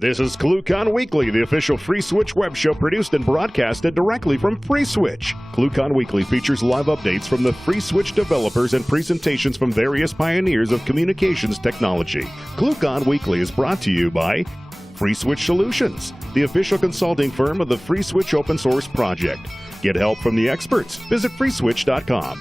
This is ClueCon Weekly, the official FreeSwitch web show produced and broadcasted directly from FreeSwitch. ClueCon Weekly features live updates from the FreeSwitch developers and presentations from various pioneers of communications technology. ClueCon Weekly is brought to you by FreeSwitch Solutions, the official consulting firm of the FreeSwitch open source project. Get help from the experts. Visit freeswitch.com.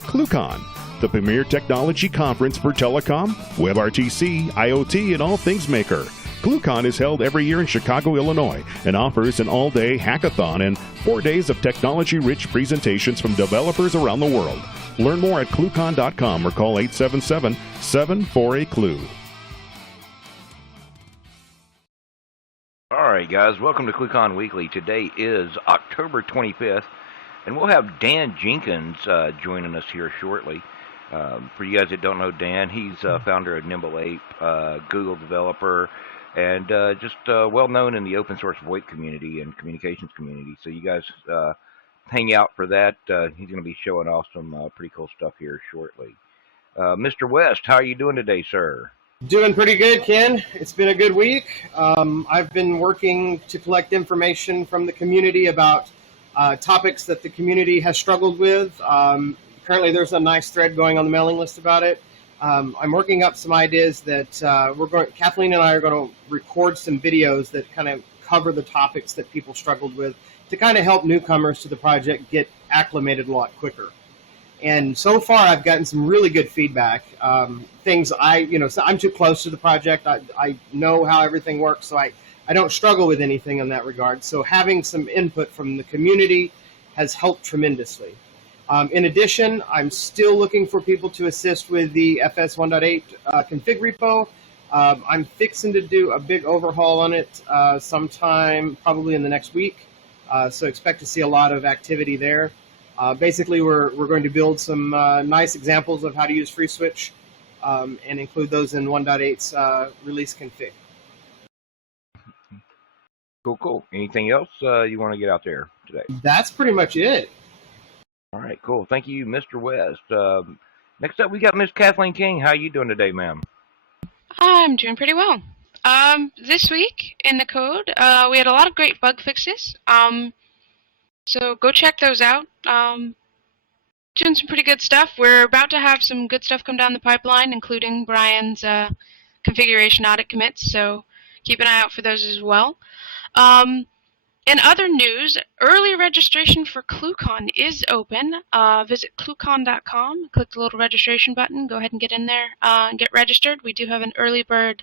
ClueCon, the premier technology conference for telecom, WebRTC, IoT, and all things maker. ClueCon is held every year in Chicago, Illinois, and offers an all-day hackathon and 4 days of technology-rich presentations from developers around the world. Learn more at ClueCon.com or call 877-748-CLUE. All right, guys, welcome to ClueCon Weekly. Today is October 25th, and we'll have Dan Jenkins joining us here shortly. For you guys that don't know Dan, he's founder of Nimble Ape, Google developer, and just well known in the open source VoIP community and communications community. So you guys hang out for that. He's going to be showing off some pretty cool stuff here shortly. Mr. West, how are you doing today, sir? Doing pretty good, Ken. It's been a good week. I've been working to collect information from the community about topics that the community has struggled with. Currently, there's a nice thread going on the mailing list about it. I'm working up some ideas that Kathleen and I are going to record some videos that kind of cover the topics that people struggled with to kind of help newcomers to the project get acclimated a lot quicker. And so far, I've gotten some really good feedback. Things so I'm too close to the project. I know how everything works, so I don't struggle with anything in that regard. So having some input from the community has helped tremendously. In addition, I'm still looking for people to assist with the FS 1.8 config repo. I'm fixing to do a big overhaul on it sometime probably in the next week. So expect to see a lot of activity there. Basically, we're going to build some nice examples of how to use FreeSwitch and include those in 1.8's release config. Cool. Anything else you want to get out there today? That's pretty much it. All right, cool. Thank you, Mr. West. Next up, we got Miss Kathleen King. How are you doing today, ma'am? I'm doing pretty well. This week in the code, we had a lot of great bug fixes. So go check those out. Doing some pretty good stuff. We're about to have some good stuff come down the pipeline, including Brian's configuration audit commits, so keep an eye out for those as well. In other news, early registration for ClueCon is open. Visit ClueCon.com, click the little registration button, go ahead and get in there and get registered. We do have an early bird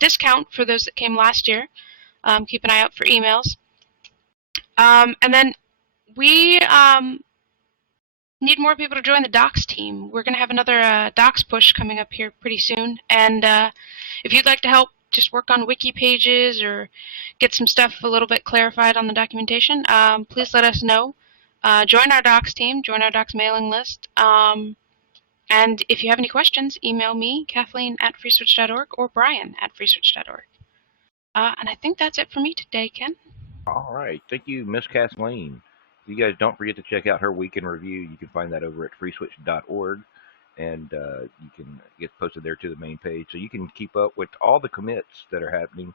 discount for those that came last year. Keep an eye out for emails. And then we need more people to join the docs team. We're going to have another docs push coming up here pretty soon. And if you'd like to help just work on wiki pages or get some stuff a little bit clarified on the documentation, please let us know. Join our docs team, join our docs mailing list. And if you have any questions, email me, Kathleen at freeswitch.org, or Brian at freeswitch.org. And I think that's it for me today, Ken. All right. Thank you, Miss Kathleen. You guys don't forget to check out her week in review. You can find that over at freeswitch.org, and you can get posted there to the main page. So you can keep up with all the commits that are happening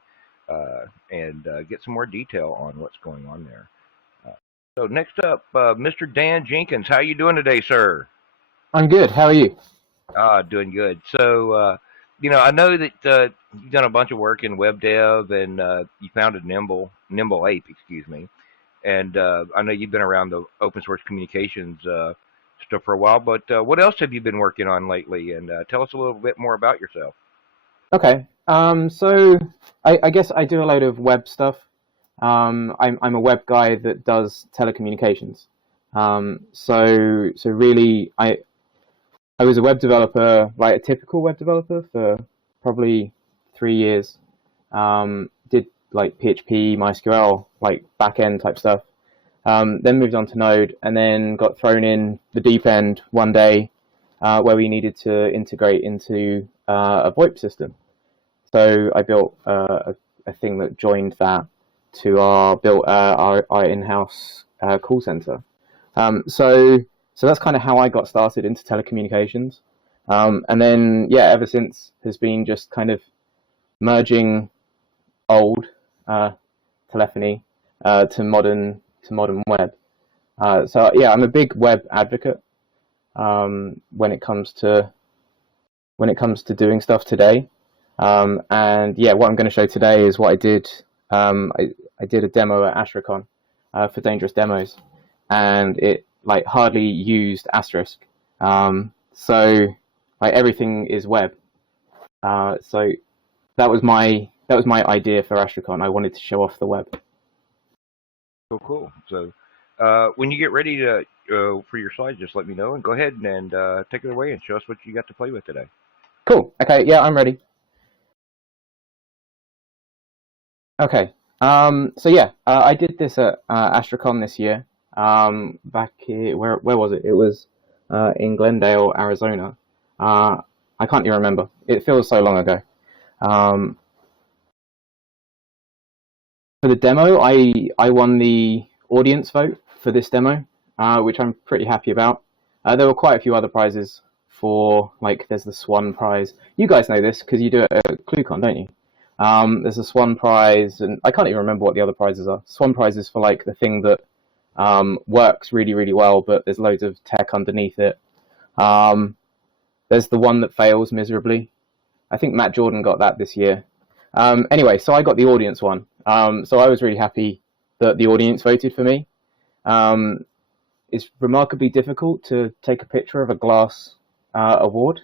and get some more detail on what's going on there. So next up, Mr. Dan Jenkins. How are you doing today, sir? I'm good. How are you? Doing good. So, I know that you've done a bunch of work in web dev, and you founded Nimble Ape, and I know you've been around the open source communications stuff for a while, but what else have you been working on lately? And tell us a little bit more about yourself. Okay. So I guess I do a load of web stuff. I'm a web guy that does telecommunications. So really, I was a web developer, like a typical web developer, for probably 3 years. Did like PHP, MySQL, like back-end type stuff. Then moved on to Node, and then got thrown in the deep end one day where we needed to integrate into a VoIP system. So I built a thing that joined that to our in-house call center. So that's kind of how I got started into telecommunications. And then, ever since has been just kind of merging old telephony to modern web. So yeah, I'm a big web advocate when it comes to doing stuff today. And yeah, what I'm going to show today is what I did. I did a demo at Astricon for Dangerous Demos, and it like hardly used Asterisk. So like everything is web. So that was my idea for Astricon. I wanted to show off the web. Cool. So when you get ready to for your slides, just let me know and go ahead and take it away and show us what you got to play with today. Cool. Okay. Yeah, I'm ready. Okay. So yeah, I did this at Astricon this year. Back here, where was it? It was in Glendale, Arizona. I can't even remember. It feels so long ago. For the demo, I won the audience vote for this demo, which I'm pretty happy about. There were quite a few other prizes for, like, there's the Swan Prize. You guys know this because you do it at ClueCon, don't you? There's a Swan Prize, and I can't even remember what the other prizes are. Swan Prize is for, like, the thing that works really, really well, but there's loads of tech underneath it. There's the one that fails miserably. I think Matt Jordan got that this year. Anyway, so I got the audience one. So I was really happy that the audience voted for me. It's remarkably difficult to take a picture of a glass award.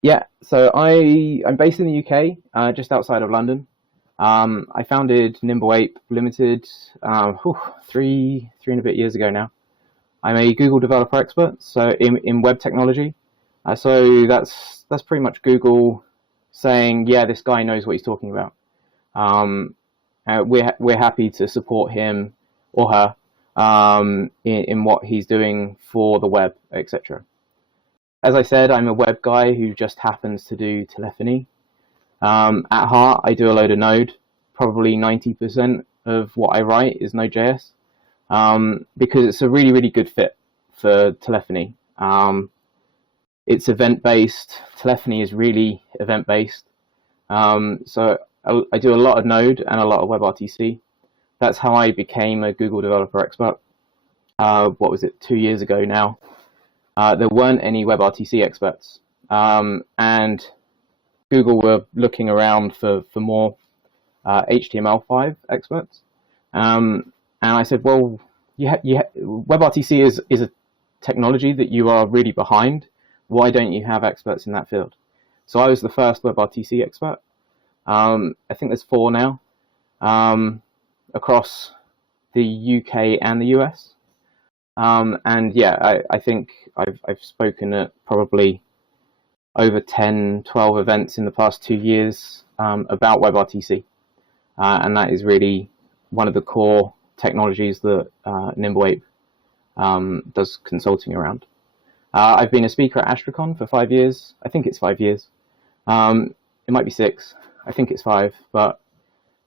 Yeah, so I'm based in the UK, just outside of London. I founded Nimble Ape Ltd. Three and a bit years ago now. I'm a Google developer expert, so in web technology. So that's pretty much Google saying, yeah, this guy knows what he's talking about. We're happy to support him or her in what he's doing for the web, etc. As I said, I'm a web guy who just happens to do telephony. At heart, I do a load of Node. Probably 90% of what I write is Node.js because it's a really, really good fit for telephony. It's event-based. Telephony is really event-based. So I do a lot of Node and a lot of WebRTC. That's how I became a Google developer expert. What was it, 2 years ago now? There weren't any WebRTC experts. And Google were looking around for more HTML5 experts. And I said, well, WebRTC is a technology that you are really behind. Why don't you have experts in that field? So I was the first WebRTC expert. I think there's 4 now across the UK and the US. And yeah, I think I've spoken at probably over 10, 12 events in the past 2 years about WebRTC. And that is really one of the core technologies that Nimble Ape does consulting around. I've been a speaker at Astricon for 5 years. I think it's 5 years. It might be 6. I think it's 5, but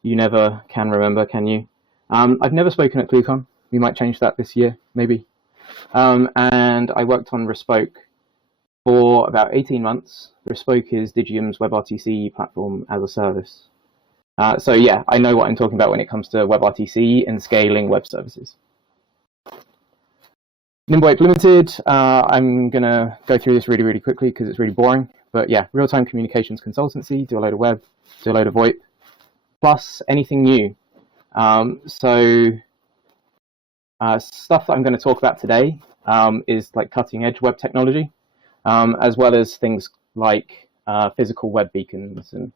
you never can remember, can you? I've never spoken at ClueCon. We might change that this year, maybe. And I worked on Respoke for about 18 months. Respoke is Digium's WebRTC platform as a service. So yeah, I know what I'm talking about when it comes to WebRTC and scaling web services. Nimble Ape Ltd. I'm going to go through this really, really quickly because it's really boring. But yeah, real-time communications consultancy, do a load of web, do a load of VoIP, plus anything new. So stuff that I'm going to talk about today is like cutting-edge web technology, as well as things like physical web beacons and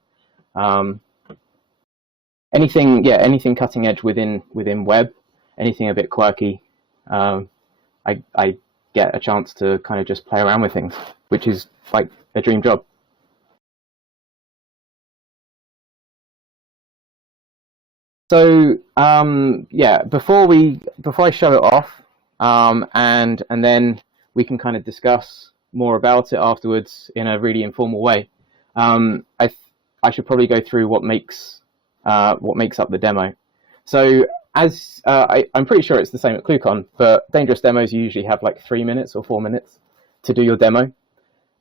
anything cutting-edge within web, anything a bit quirky. I get a chance to kind of just play around with things, which is like a dream job. So yeah, before I show it off, and then we can kind of discuss more about it afterwards in a really informal way. I should probably go through what makes up the demo. So as I'm pretty sure it's the same at ClueCon, but dangerous demos you usually have like 3 minutes or 4 minutes to do your demo.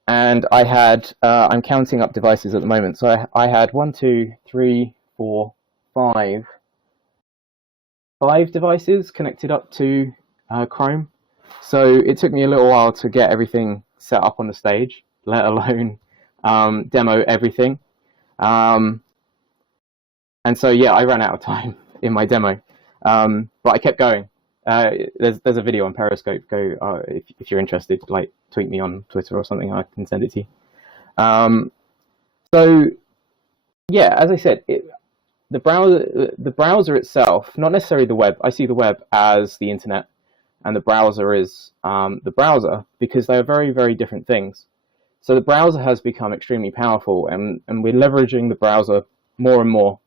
and I had, I'm counting up devices at the moment, so I had 1, 2, 3, 4, 5 devices connected up to Chrome. So it took me a little while to get everything set up on the stage, let alone demo everything. And so yeah, I ran out of time in my demo, but I kept going. There's a video on Periscope. Go if you're interested. Like, tweet me on Twitter or something. I can send it to you. So yeah, as I said, the browser itself, not necessarily the web. I see the web as the internet, and the browser is the browser, because they are very, very different things. So the browser has become extremely powerful, and we're leveraging the browser more and more.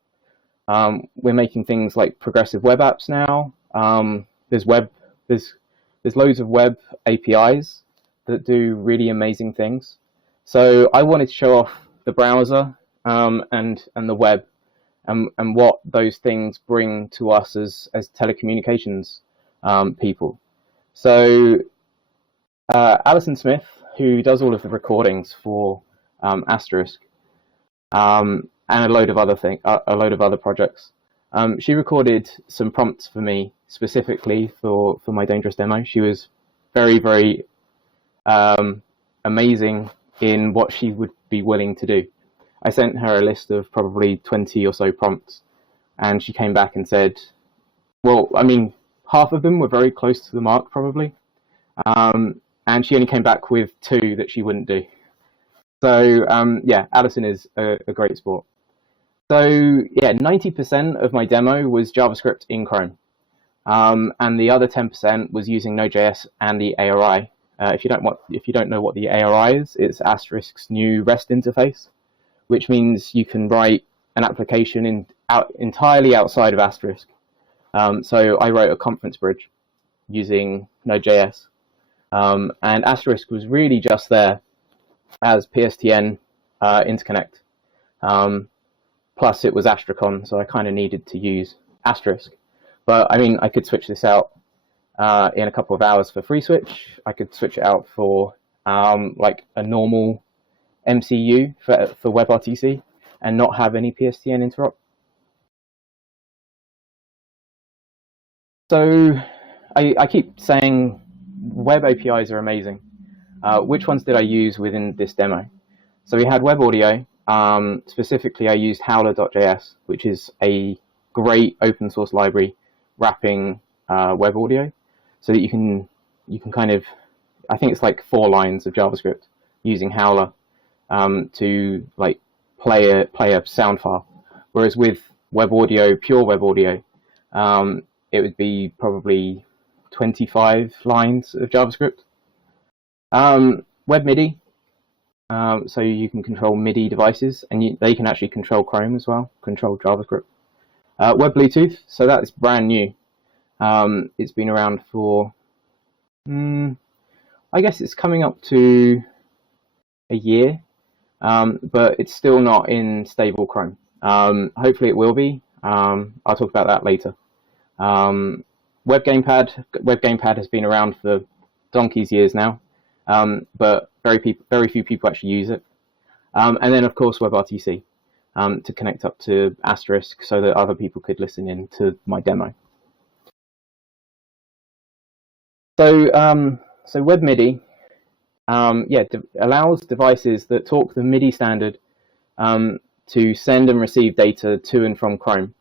We're making things like progressive web apps now. There's loads of web APIs that do really amazing things. So I wanted to show off the browser and the web, and what those things bring to us as telecommunications people. So Alison Smith, who does all of the recordings for Asterisk and a load of other projects, she recorded some prompts for me specifically for my Dangerous demo. She was very, very amazing in what she would be willing to do. I sent her a list of probably 20 or so prompts, and she came back and said, well, I mean, half of them were very close to the mark, probably. And she only came back with 2 that she wouldn't do. So, yeah, Alison is a great sport. So, yeah, 90% of my demo was JavaScript in Chrome. And the other 10% was using Node.js and the ARI. If you don't know what the ARI is, it's Asterisk's new REST interface, which means you can write an application entirely outside of Asterisk. So I wrote a conference bridge using Node.js. And Asterisk was really just there as PSTN interconnect. Plus it was Astricon, so I kind of needed to use Asterisk. But I mean, I could switch this out in a couple of hours for FreeSwitch. I could switch it out for like a normal MCU for WebRTC and not have any PSTN interrupt. So I keep saying web APIs are amazing. Which ones did I use within this demo? So we had web audio. Specifically, I used Howler.js, which is a great open source library wrapping web audio, so that you can kind of, I think it's like 4 lines of JavaScript using Howler to like play a sound file. Whereas with web audio, pure web audio, it would be probably 25 lines of JavaScript. Web MIDI. So you can control MIDI devices, and they can actually control Chrome as well, control JavaScript. Web Bluetooth, so that's brand new. It's been around for, I guess it's coming up to a year, but it's still not in stable Chrome. Hopefully it will be. I'll talk about that later. Web Gamepad has been around for donkey's years now, but very few people actually use it. And then, of course, WebRTC to connect up to Asterisk so that other people could listen in to my demo. So, so Web MIDI allows devices that talk the MIDI standard to send and receive data to and from Chrome.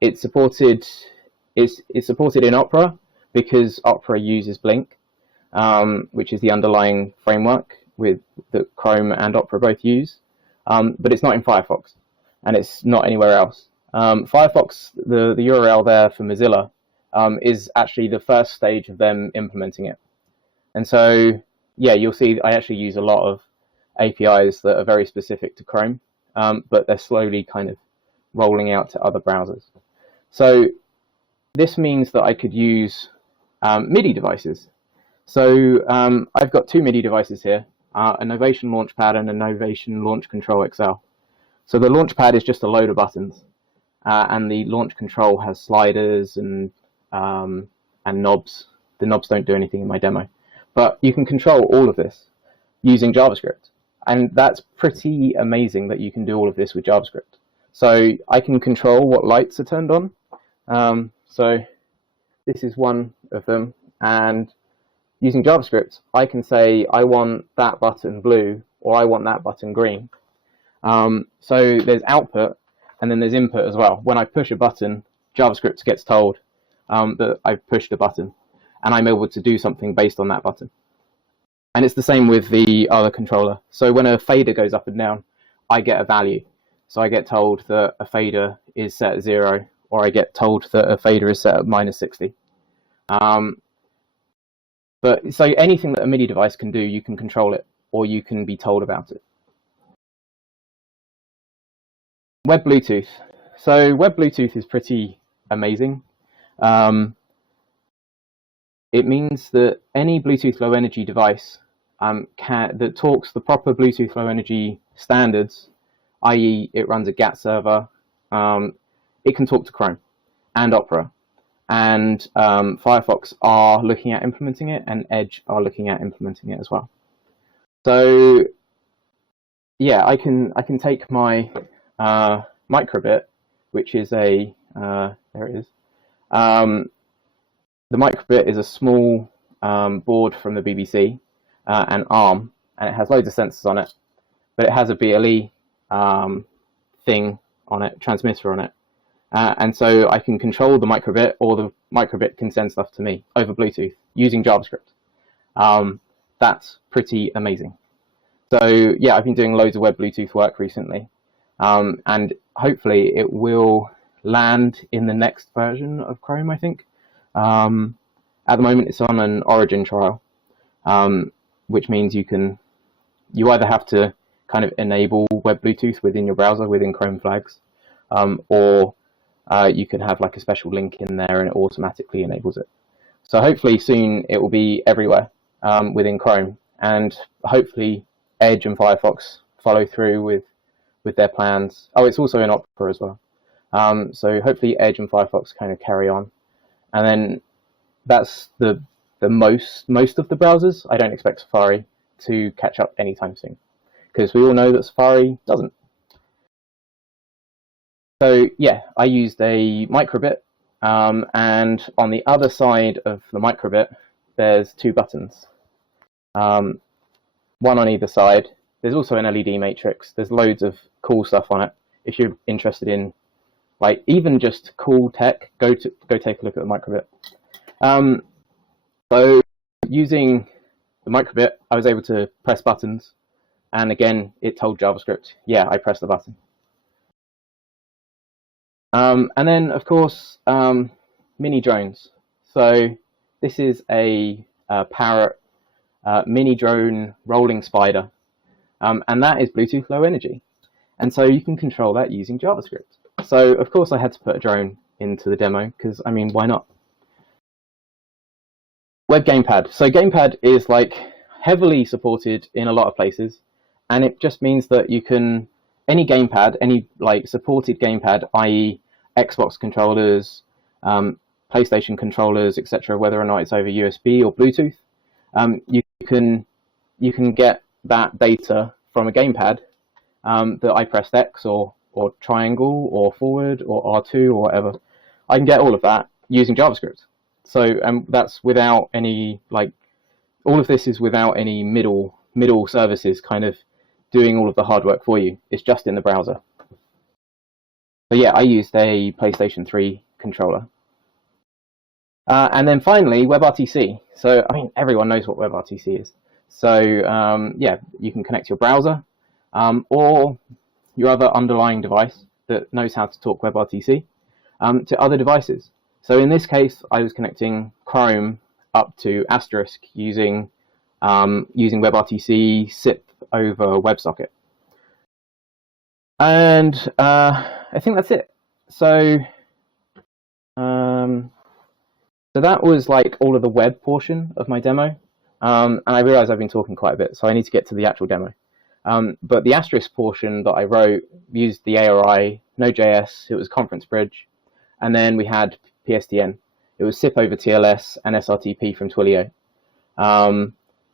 It's supported in Opera because Opera uses Blink, which is the underlying framework that Chrome and Opera both use. But it's not in Firefox, and it's not anywhere else. Firefox, the URL there for Mozilla, is actually the first stage of them implementing it. And so, yeah, you'll see I actually use a lot of APIs that are very specific to Chrome, but they're slowly kind of rolling out to other browsers. So this means that I could use MIDI devices. So I've got 2 MIDI devices here, a Novation Launchpad and a Novation Launch Control XL. So the Launchpad is just a load of buttons, and the Launch Control has sliders and knobs. The knobs don't do anything in my demo, but you can control all of this. using JavaScript. And that's pretty amazing that you can do all of this with JavaScript. So I can control what lights are turned on. So this is one of them. And using JavaScript, I can say, I want that button blue, or I want that button green. So there's output, and then there's input as well. When I push a button, JavaScript gets told that I've pushed a button, and I'm able to do something based on that button. And it's the same with the other controller. So when a fader goes up and down, I get a value. So I get told that a fader is set at 0, or I get told that a fader is set at -60. But so anything that a MIDI device can do, you can control it, or you can be told about it. Web Bluetooth. So Web Bluetooth is pretty amazing. It means that any Bluetooth low energy device that talks the proper Bluetooth low energy standards, i.e. it runs a GATT server, it can talk to Chrome and Opera. And Firefox are looking at implementing it, and Edge are looking at implementing it as well. So yeah, I can take my microbit, which is a there it is. The microbit is a small board from the BBC, and ARM, and it has loads of sensors on it, but it has a BLE thing on it, transmitter on it. And so I can control the microbit, or the microbit can send stuff to me over Bluetooth using JavaScript. That's pretty amazing. So yeah, I've been doing loads of Web Bluetooth work recently, and hopefully it will land in the next version of Chrome, I think. At the moment it's on an Origin trial, which means you either have to kind of enable Web Bluetooth within your browser, within Chrome flags, or you can have like a special link in there and it automatically enables it. So hopefully soon it will be everywhere within Chrome, and hopefully Edge and Firefox follow through with their plans. Oh, it's also in Opera as well. So hopefully Edge and Firefox kind of carry on. And then that's the most of the browsers. I don't expect Safari to catch up anytime soon, because we all know that Safari doesn't. So yeah, I used a microbit, and on the other side of the microbit, there's 2 buttons, one on either side. There's also an LED matrix. There's loads of cool stuff on it. If you're interested in, like, even just cool tech, go take a look at the microbit. So using the microbit, I was able to press buttons, and again, it told JavaScript, yeah, I pressed the button. And then, of course, mini drones. So this is a Parrot mini drone rolling spider, and that is Bluetooth low energy. And so you can control that using JavaScript. So, of course, I had to put a drone into the demo, because, I mean, why not? Web Gamepad. So Gamepad is like heavily supported in a lot of places, and it just means that you can, any gamepad, any like supported gamepad, i.e. Xbox controllers, PlayStation controllers, etc., whether or not it's over USB or Bluetooth, you can get that data from a gamepad that I pressed X or triangle or forward or R2 or whatever. I can get all of that using JavaScript. So that's without any, like, all of this is without any middle services kind of doing all of the hard work for you. It's just in the browser. So yeah, I used a PlayStation 3 controller. And then finally, WebRTC. So, I mean, everyone knows what WebRTC is. So yeah, you can connect your browser or your other underlying device that knows how to talk WebRTC to other devices. So in this case, I was connecting Chrome up to Asterisk using WebRTC SIP over WebSocket. And I think that's it. So so that was like all of the web portion of my demo. And I realize I've been talking quite a bit, so I need to get to the actual demo. But the Asterisk portion that I wrote used the ARI, Node.js, it was Conference Bridge, and then we had PSTN. It was SIP over TLS and SRTP from Twilio.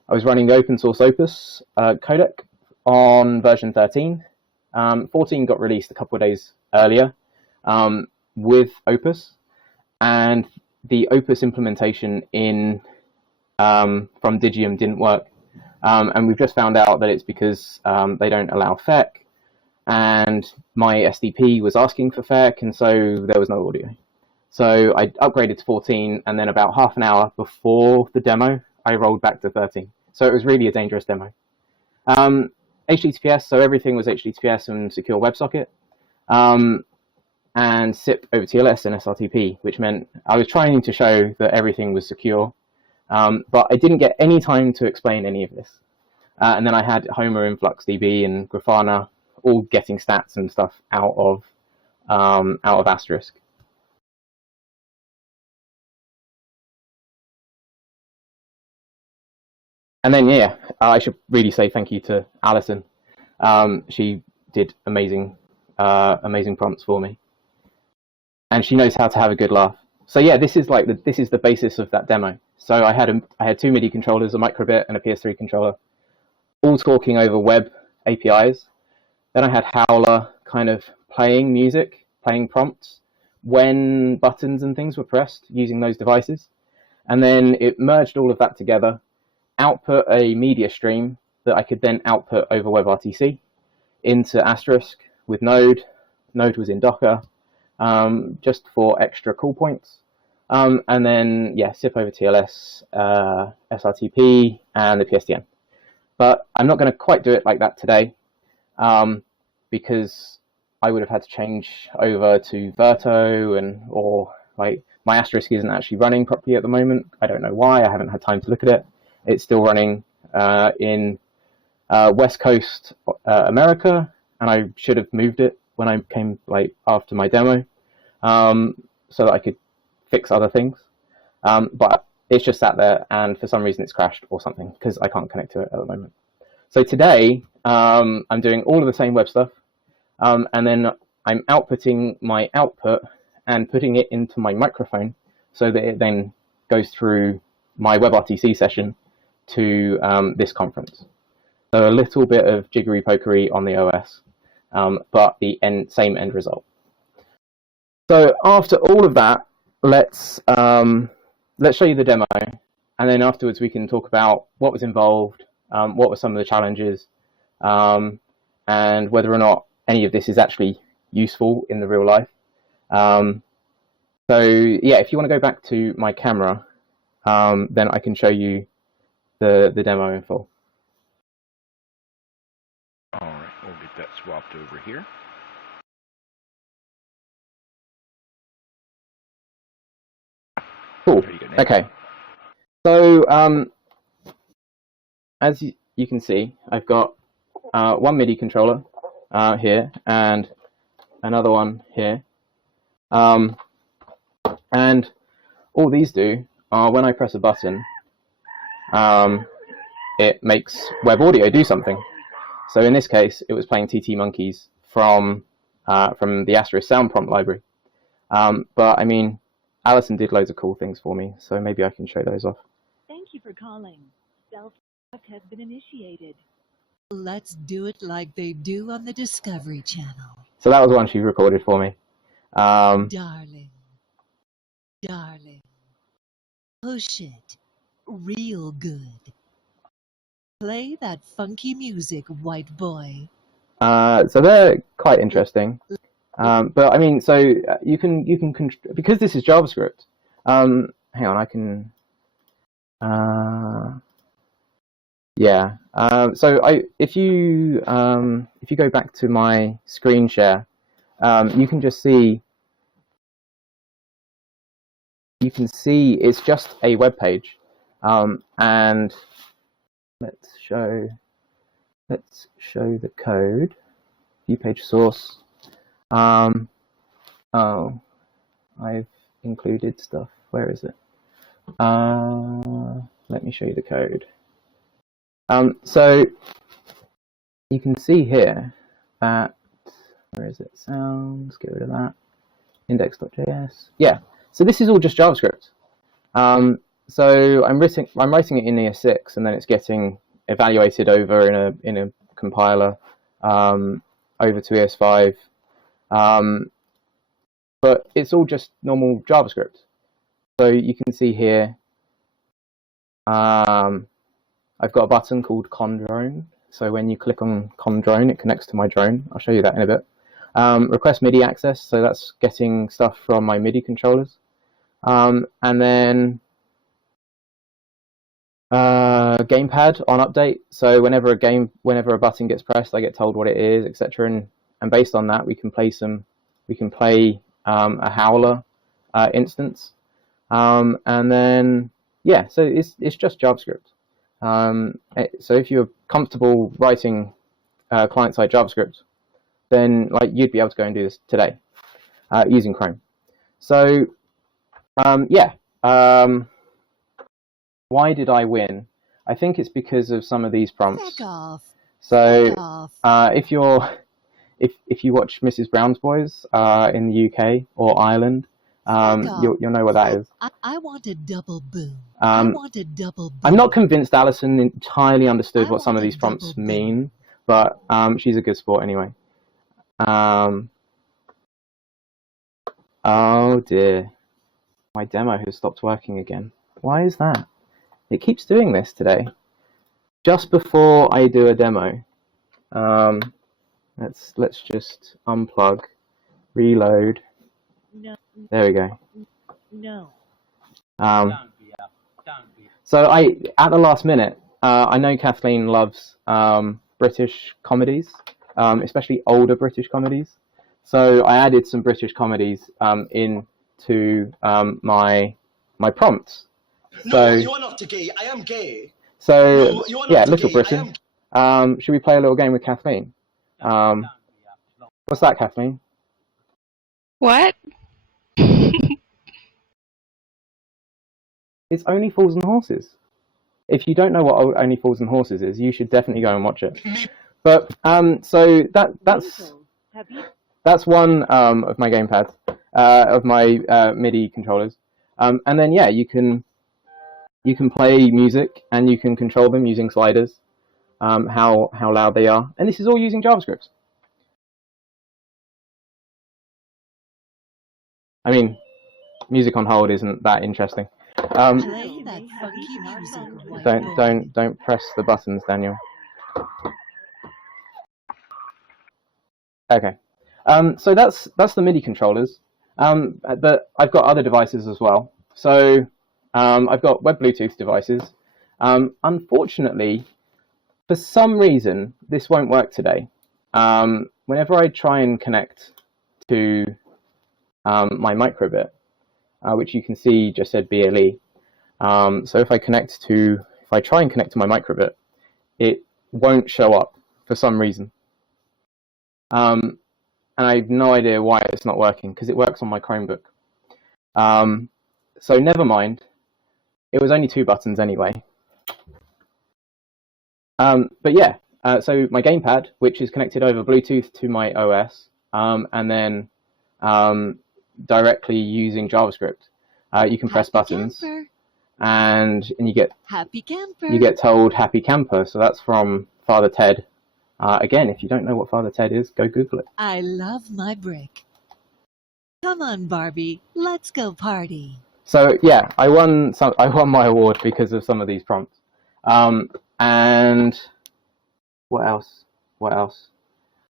I was running open source Opus codec on version 13. 14 got released a couple of days earlier with Opus, and the Opus implementation in from Digium didn't work, and we've just found out that it's because they don't allow FEC, and my SDP was asking for FEC, and so there was no audio. So I upgraded to 14, and then about half an hour before the demo, I rolled back to 13. So it was really a dangerous demo. HTTPS, so everything was HTTPS and secure WebSocket, and SIP over TLS and SRTP, which meant I was trying to show that everything was secure, but I didn't get any time to explain any of this. And then I had Homer, InfluxDB, and Grafana all getting stats and stuff out of Asterisk. And then, yeah, I should really say thank you to Alison. She did amazing prompts for me, and she knows how to have a good laugh. So yeah, this is the basis of that demo. So I had two MIDI controllers, a microbit and a PS3 controller, all talking over web APIs. Then I had Howler kind of playing music, playing prompts when buttons and things were pressed using those devices, and then it merged all of that together, output a media stream that I could then output over WebRTC into Asterisk with Node. Node was in Docker, just for extra cool points. And then, yeah, SIP over TLS, SRTP, and the PSTN. But I'm not going to quite do it like that today, because I would have had to change over to Verto, or like my Asterisk isn't actually running properly at the moment. I don't know why. I haven't had time to look at it. It's still running in West Coast America, and I should have moved it when I came after my demo, so that I could fix other things. But it's just sat there, and for some reason it's crashed or something because I can't connect to it at the moment. So today I'm doing all of the same web stuff, and then I'm outputting my output and putting it into my microphone so that it then goes through my WebRTC session to this conference. So a little bit of jiggery pokery on the OS, but the same end result. So after all of that, let's show you the demo, and then afterwards we can talk about what was involved, what were some of the challenges, and whether or not any of this is actually useful in the real life. So yeah, if you want to go back to my camera, then I can show you the demo in full. All right, we'll get that swapped over here. Cool. Okay. So as you can see, I've got one MIDI controller here and another one here. And all these do are when I press a button, it makes web audio do something. So in this case, it was playing TT Monkeys from the Asterisk sound prompt library. But I mean, Alison did loads of cool things for me, so maybe I can show those off. Thank you for calling. Self-destruct has been initiated. Let's do it like they do on the Discovery Channel. So that was one she recorded for me. Darling, push it real good. Play that funky music, white boy. So they're quite interesting. But I mean, so you can because this is JavaScript. Hang on, I can. Yeah. So if you go back to my screen share, you can just see. You can see it's just a web page, and let's show the code. View page source. Oh, I've included stuff. Where is it? Let me show you the code. So you can see here that, where is it? Sounds, get rid of that. Index.js. Yeah. So this is all just JavaScript. so I'm writing it in ES6, and then it's getting evaluated over in a compiler over to ES5. But it's all just normal JavaScript. So you can see here, I've got a button called ConDrone. So when you click on ConDrone, it connects to my drone. I'll show you that in a bit. Request MIDI access, so that's getting stuff from my MIDI controllers. And then gamepad on update. So whenever a button gets pressed, I get told what it is, etc. And based on that, we can play a howler instance. And then yeah, so it's just JavaScript. So if you're comfortable writing client-side JavaScript, then you'd be able to go and do this today using Chrome. So yeah, why did I win? I think it's because of some of these prompts. Back off. So Back off. if you watch Mrs. Brown's Boys in the UK or Ireland, you'll know what that is. I want a double boom. I want a double boom. I'm not convinced Alison entirely understood what some of these prompts mean, but she's a good sport anyway. Oh dear, my demo has stopped working again. Why is that? It keeps doing this today. Just before I do a demo, let's just unplug, reload. No. There we go. No. So at the last minute, I know Kathleen loves British comedies, especially older British comedies. So I added some British comedies into my prompts. So, no, you are not gay. I am gay. So no, you are yeah, not Little gay. Britain. Should we play a little game with Kathleen? What's that, Kathleen? What? It's Only Fools and Horses. If you don't know what Only Fools and Horses is, you should definitely go and watch it. But so that's one of my gamepads, of my MIDI controllers, and then yeah, you can play music and you can control them using sliders, how loud they are, and this is all using JavaScript. I mean, music on hold isn't that interesting. Play that funky music, white boy. Don't press the buttons, Daniel. Okay. So that's the MIDI controllers. But I've got other devices as well. So I've got WebBluetooth devices. Unfortunately, for some reason, this won't work today. Whenever I try and connect to my microbit, which you can see just said BLE. So if I try and connect to my microbit, it won't show up for some reason. And I have no idea why it's not working, because it works on my Chromebook. So never mind. It was only 2 buttons anyway. But yeah, so my gamepad, which is connected over Bluetooth to my OS, and then directly using JavaScript, you can press buttons, and you get Happy camper. You get told Happy Camper. So that's from Father Ted. Again, if you don't know what Father Ted is, go Google it. I love my brick. Come on, Barbie. Let's go party. So yeah, I won my award because of some of these prompts. And what else?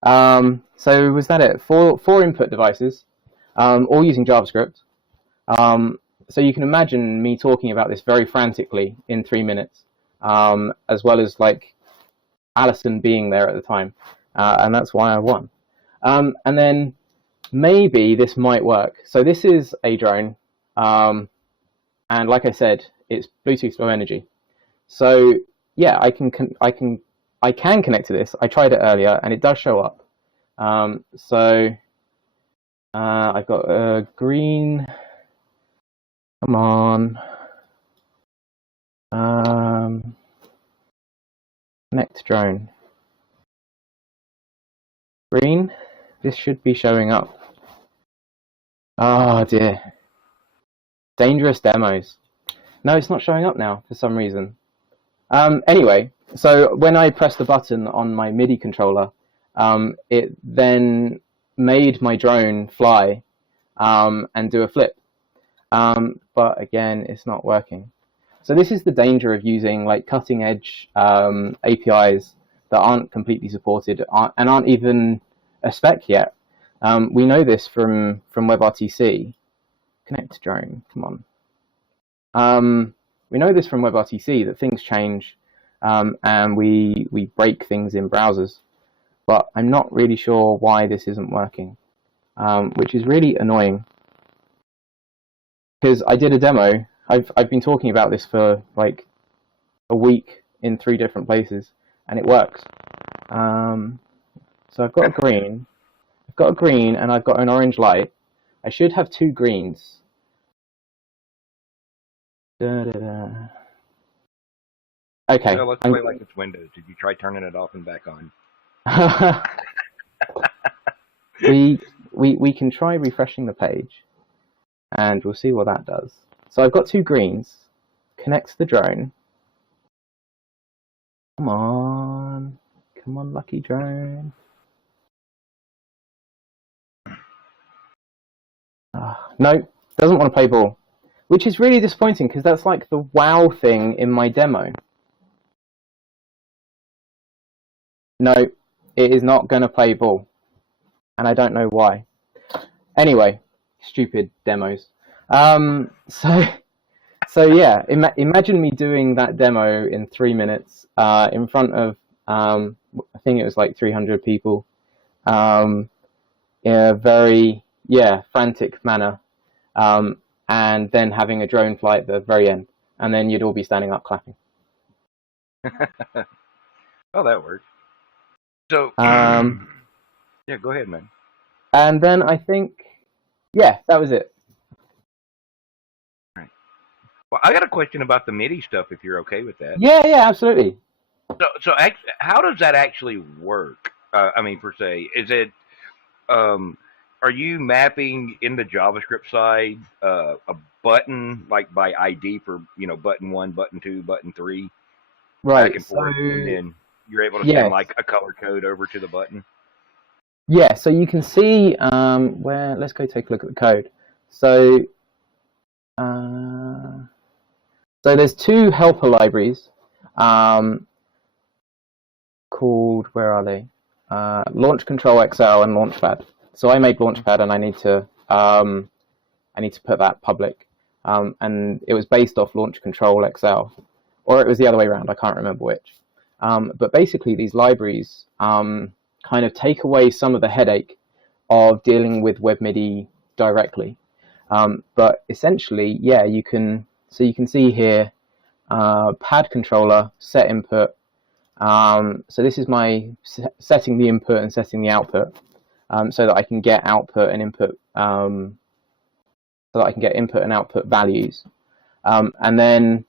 So was that it? Four input devices, all using JavaScript. So you can imagine me talking about this very frantically in 3 minutes, as well as Alison being there at the time, and that's why I won. And then maybe this might work. So this is a drone, and like I said, it's Bluetooth Low Energy. So yeah, I can connect to this. I tried it earlier, and it does show up. So I've got a green. Come on. Connect drone. Green. This should be showing up. Oh dear. Dangerous demos. No, it's not showing up now for some reason. Anyway, so when I pressed the button on my MIDI controller, it then made my drone fly and do a flip. But again, it's not working. So this is the danger of using like cutting edge APIs that aren't completely supported and aren't even a spec yet. We know this from WebRTC. Connect to drone, come on. We know this from WebRTC that things change and we break things in browsers. But I'm not really sure why this isn't working, which is really annoying. Because I did a demo. I've been talking about this for like a week in 3 different places, and it works. So I've got a green. I've got a green, and I've got an orange light. I should have 2 greens. Okay. So let's play like it's Windows. Did you try turning it off and back on? we can try refreshing the page, and we'll see what that does. So I've got 2 greens. Connects the drone. Come on, lucky drone. No, doesn't want to play ball, which is really disappointing because that's like the wow thing in my demo. No, it is not going to play ball, and I don't know why. Anyway, stupid demos. So yeah, imagine me doing that demo in 3 minutes in front of, I think it was like 300 people, in a very, frantic manner, and then having a drone fly at the very end, and then you'd all be standing up clapping. Oh, that works. So, yeah, go ahead, man. And then I think, that was it. Well, I got a question about the MIDI stuff, if you're okay with that. Yeah, absolutely. So how does that actually work? I mean, per se, is it? Are you mapping in the JavaScript side a button like by ID for button 1, button 2, button 3, right? Back and forth, and then you're able to send like a color code over to the button. Yeah, so you can see where. Let's go take a look at the code. So. So there's 2 helper libraries called, where are they? Launch Control XL and Launchpad. So I made Launchpad, and I need to put that public. And it was based off Launch Control XL, or it was the other way around. I can't remember which. But basically, these libraries kind of take away some of the headache of dealing with WebMIDI directly. But essentially, you can. So you can see here, pad controller, set input. So this is my setting the input and setting the output, so that I can get output and input, so that I can get input and output values. And then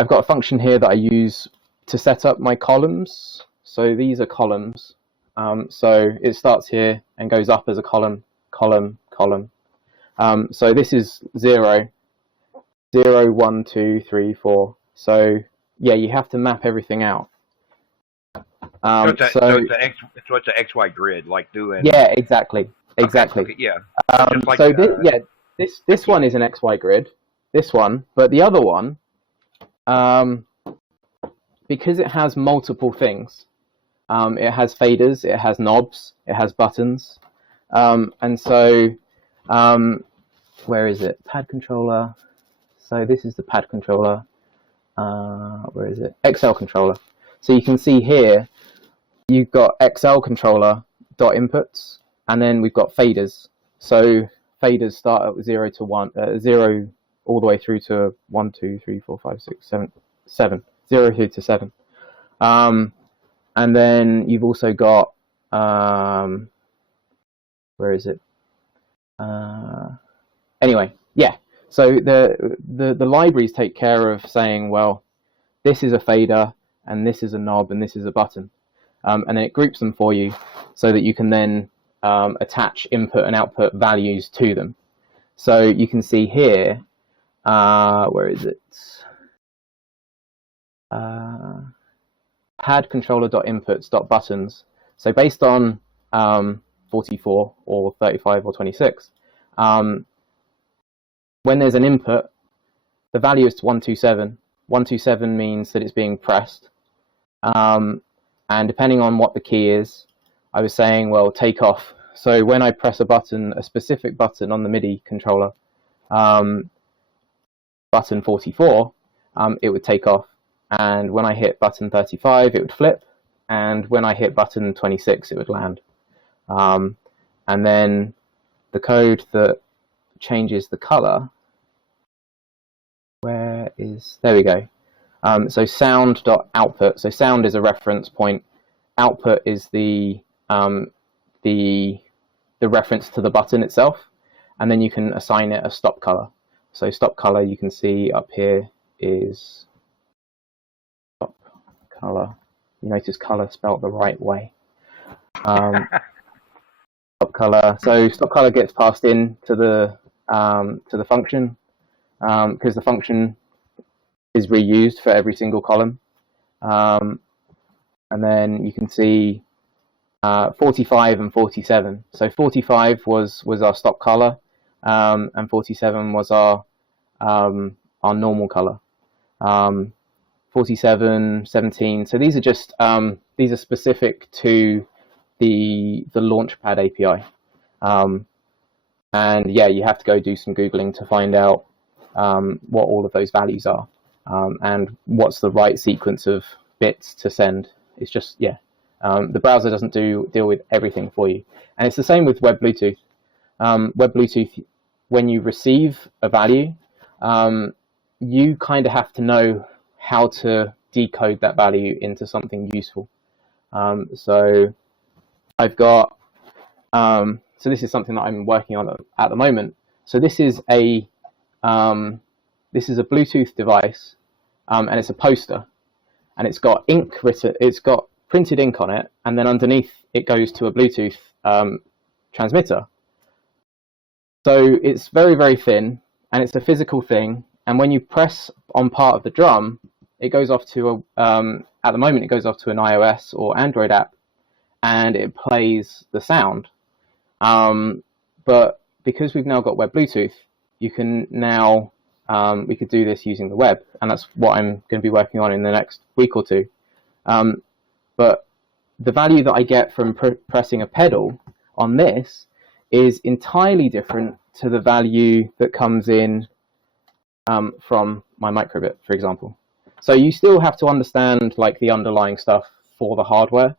I've got a function here that I use to set up my columns. So these are columns. So it starts here and goes up as a column, column, column. So this is 0. 0, 1, 2, 3, 4. So you have to map everything out. So it's an XY grid, like doing. Yeah, exactly. Okay, yeah. Like, so this one is an XY grid. This one, but the other one, because it has multiple things. It has faders, it has knobs, it has buttons, and so where is it? Pad controller. So this is the pad controller. Where is it? XL controller. So you can see here, you've got XL controller dot inputs, and then we've got faders. So faders start at 0 to 1, 0 all the way through to 1, 2, 3, 4, 5, 6, 7, 0 through to 7. And then you've also got where is it? Anyway, so the libraries take care of saying, well, this is a fader, and this is a knob, and this is a button. And then it groups them for you so that you can then attach input and output values to them. So you can see here, where is it? Pad controller.inputs.buttons. So based on 44 or 35 or 26, when there's an input, the value is to 127. 127 means that it's being pressed. And depending on what the key is, I was saying, well, take off. So when I press a button, a specific button on the MIDI controller, button 44, it would take off. And when I hit button 35, it would flip. And when I hit button 26, it would land. And then the code that changes the color, there we go. So sound.output. So sound is a reference point. Output is the reference to the button itself. And then you can assign it a stop color. So stop color, you can see up here is stop color. You notice color spelled the right way. Stop color. So stop color gets passed in to the function because the function is reused for every single column. And then you can see 45 and 47. So 45 was our stop color, and 47 was our normal color. 47, 17. So these are just these are specific to the Launchpad API. And yeah, you have to go do some Googling to find out what all of those values are and what's the right sequence of bits to send. It's just, yeah, the browser doesn't deal with everything for you. And it's the same with WebBluetooth. WebBluetooth, when you receive a value, you kind of have to know how to decode that value into something useful. So I've got, so this is something that I'm working on at the moment. So this is a Bluetooth device, and it's a poster, and it's got ink written. It's got printed ink on it, and then underneath it goes to a Bluetooth transmitter. So it's very, very thin, and it's a physical thing. And when you press on part of the drum, it goes off to at the moment it goes off to an iOS or Android app, and it plays the sound. But because we've now got WebBluetooth, you can now we could do this using the web, and that's what I'm going to be working on in the next week or two. But the value that I get from pressing a pedal on this is entirely different to the value that comes in from my microbit, for example. So you still have to understand like the underlying stuff for the hardware.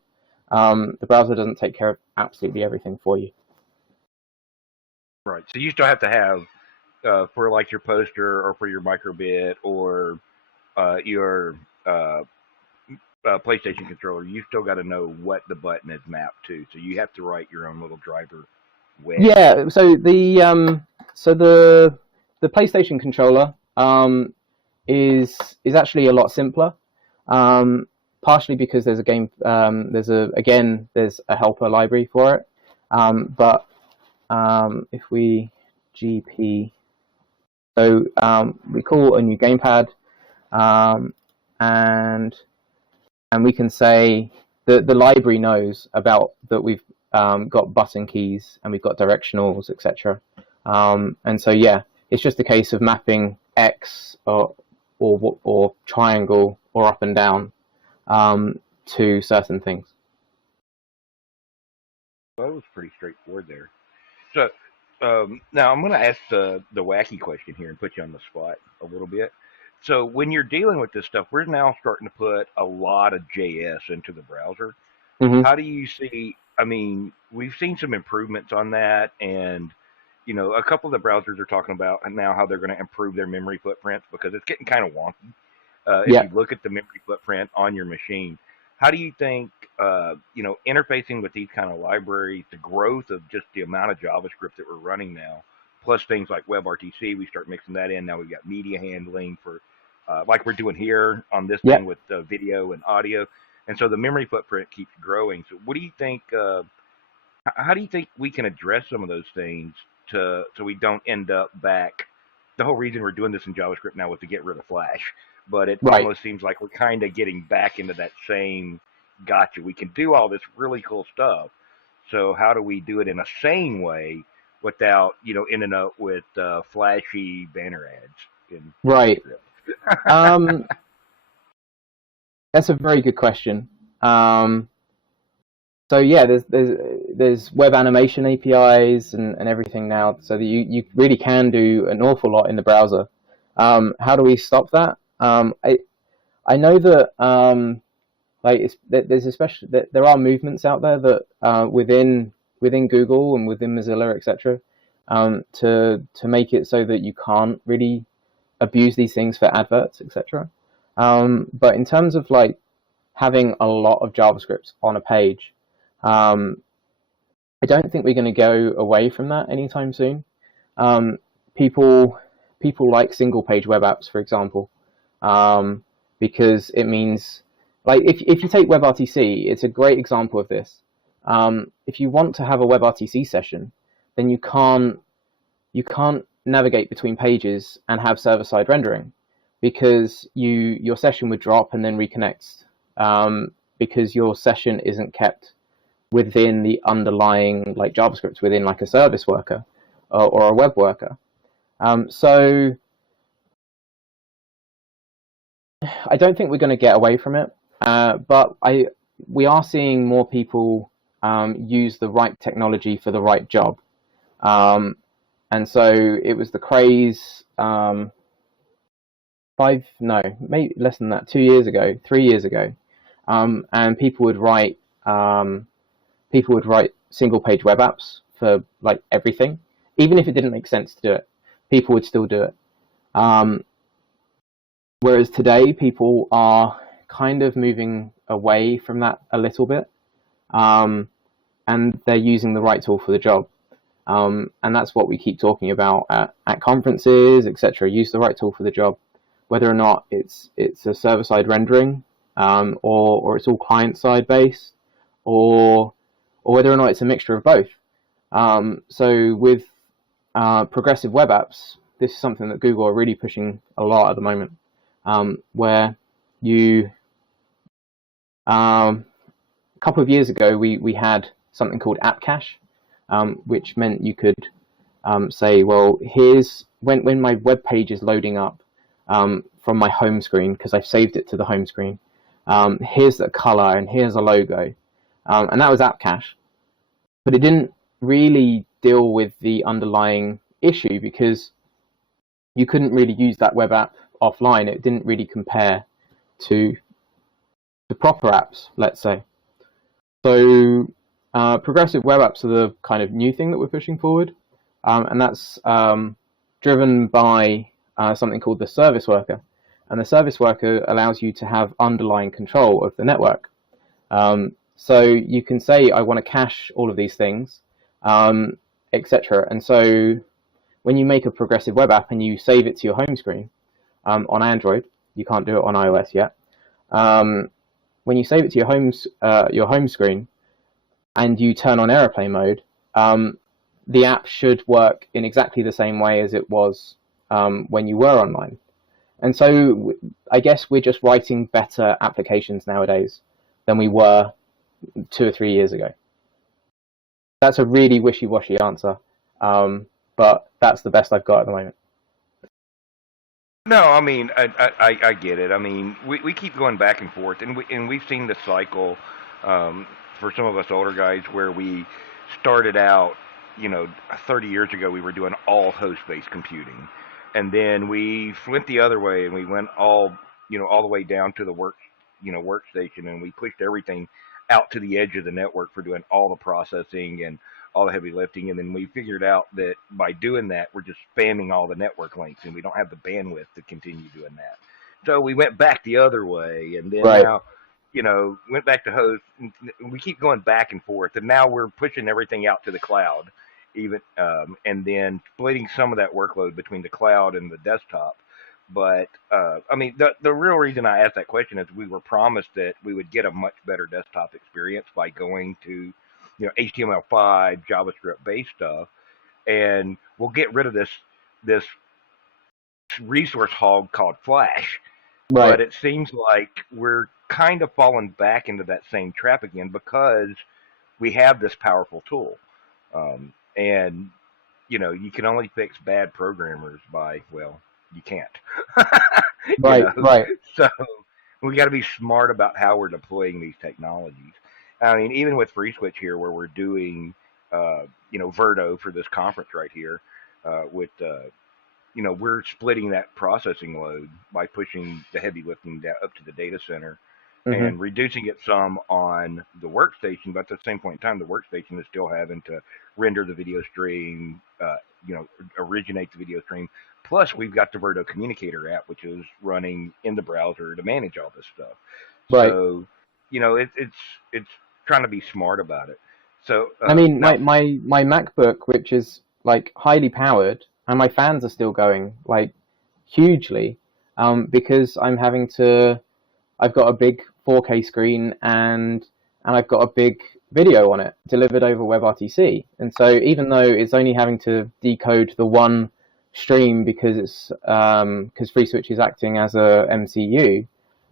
The browser doesn't take care of absolutely everything for you. Right. So you still have to have for like your poster or for your microbit or your PlayStation controller, you still got to know what the button is mapped to. So you have to write your own little driver wedge. Yeah. So the PlayStation controller is actually a lot simpler. Partially because there's a helper library for it. But if we GP, so we call a new gamepad, and we can say the library knows about that we've got button keys and we've got directionals, etc. And so yeah, it's just a case of mapping X or triangle or up and down to certain things. Well, that was pretty straightforward there. So now I'm going to ask the wacky question here and put you on the spot a little bit. So when you're dealing with this stuff, we're now starting to put a lot of JS into the browser. Mm-hmm. How do you see, I mean, we've seen some improvements on that, and, you know, a couple of the browsers are talking about now how they're going to improve their memory footprints because it's getting kind of wonky. If you look at the memory footprint on your machine, how do you think, you know, interfacing with these kind of libraries, the growth of just the amount of JavaScript that we're running now, plus things like WebRTC, we start mixing that in. Now we've got media handling for, like we're doing here on this thing with video and audio. And so the memory footprint keeps growing. So what do you think, how do you think we can address some of those things so we don't end up back the whole reason we're doing this in JavaScript now was to get rid of Flash. But it Right. almost seems like we're kind of getting back into that same gotcha. We can do all this really cool stuff. So how do we do it in a sane way without, ending up with flashy banner ads in Right. JavaScript? That's a very good question. So yeah, there's web animation APIs and everything now, so that you really can do an awful lot in the browser. How do we stop that? I know that there's especially there are movements out there that within Google and within Mozilla, etc., to make it so that you can't really abuse these things for adverts, etc. But in terms of like having a lot of JavaScript on a page, I don't think we're going to go away from that anytime soon. People like single page web apps, for example, because it means, like, if you take WebRTC, it's a great example of this. If you want to have a WebRTC session, then you can't navigate between pages and have server-side rendering, because your session would drop and then reconnect, because your session isn't kept within the underlying like JavaScript within like a service worker or a web worker. So I don't think we're going to get away from it, but we are seeing more people use the right technology for the right job. And so it was the craze maybe less than that, 3 years ago, and people would write single page web apps for like everything, even if it didn't make sense to do it. People would still do it. Whereas today, people are kind of moving away from that a little bit, and they're using the right tool for the job. And that's what we keep talking about at conferences, etc. Use the right tool for the job, whether or not it's a server-side rendering, or it's all client-side based, or whether or not it's a mixture of both. So with progressive web apps, this is something that Google are really pushing a lot at the moment, where you a couple of years ago we had something called app cache, which meant you could say, well, here's when my web page is loading up from my home screen, because I've saved it to the home screen, here's the color and here's a logo, and that was app cache. But it didn't really deal with the underlying issue, because you couldn't really use that web app offline. It didn't really compare to the proper apps, let's say. So progressive web apps are the kind of new thing that we're pushing forward, and that's driven by something called the service worker. And the service worker allows you to have underlying control of the network. So you can say, I want to cache all of these things, etc. And so when you make a progressive web app and you save it to your home screen on Android, you can't do it on iOS yet. When you save it to your home screen and you turn on airplane mode, the app should work in exactly the same way as it was when you were online. And so I guess we're just writing better applications nowadays than we were 2 or 3 years ago. That's a really wishy-washy answer, but that's the best I've got at the moment. No, I mean, I get it. I mean, we keep going back and forth, and we've seen the cycle for some of us older guys where we started out, 30 years ago we were doing all host-based computing, and then we went the other way and we went all the way down to the workstation, and we pushed everything out to the edge of the network for doing all the processing and all the heavy lifting, and then we figured out that by doing that, we're just spamming all the network links, and we don't have the bandwidth to continue doing that. So we went back the other way, and then now, went back to host. And we keep going back and forth, and now we're pushing everything out to the cloud, even, and then splitting some of that workload between the cloud and the desktop. But I mean, the real reason I asked that question is we were promised that we would get a much better desktop experience by going to HTML5, JavaScript based stuff, and we'll get rid of this resource hog called Flash. Right. But it seems like we're kind of falling back into that same trap again because we have this powerful tool. And, you can only fix bad programmers by, well, you can't. Right. Right. So we got to be smart about how we're deploying these technologies. I mean, even with FreeSwitch here, where we're doing, Verdo for this conference right here, we're splitting that processing load by pushing the heavy lifting up to the data center and reducing it some on the workstation. But at the same point in time, the workstation is still having to render the video stream, originate the video stream. Plus, we've got the Verdo Communicator app, which is running in the browser to manage all this stuff. Right. So, it's trying to be smart about it. So, I mean, my MacBook, which is like highly powered, and my fans are still going like hugely, because I've got a big 4K screen and I've got a big video on it delivered over WebRTC, and so even though it's only having to decode the one stream because FreeSwitch is acting as a MCU,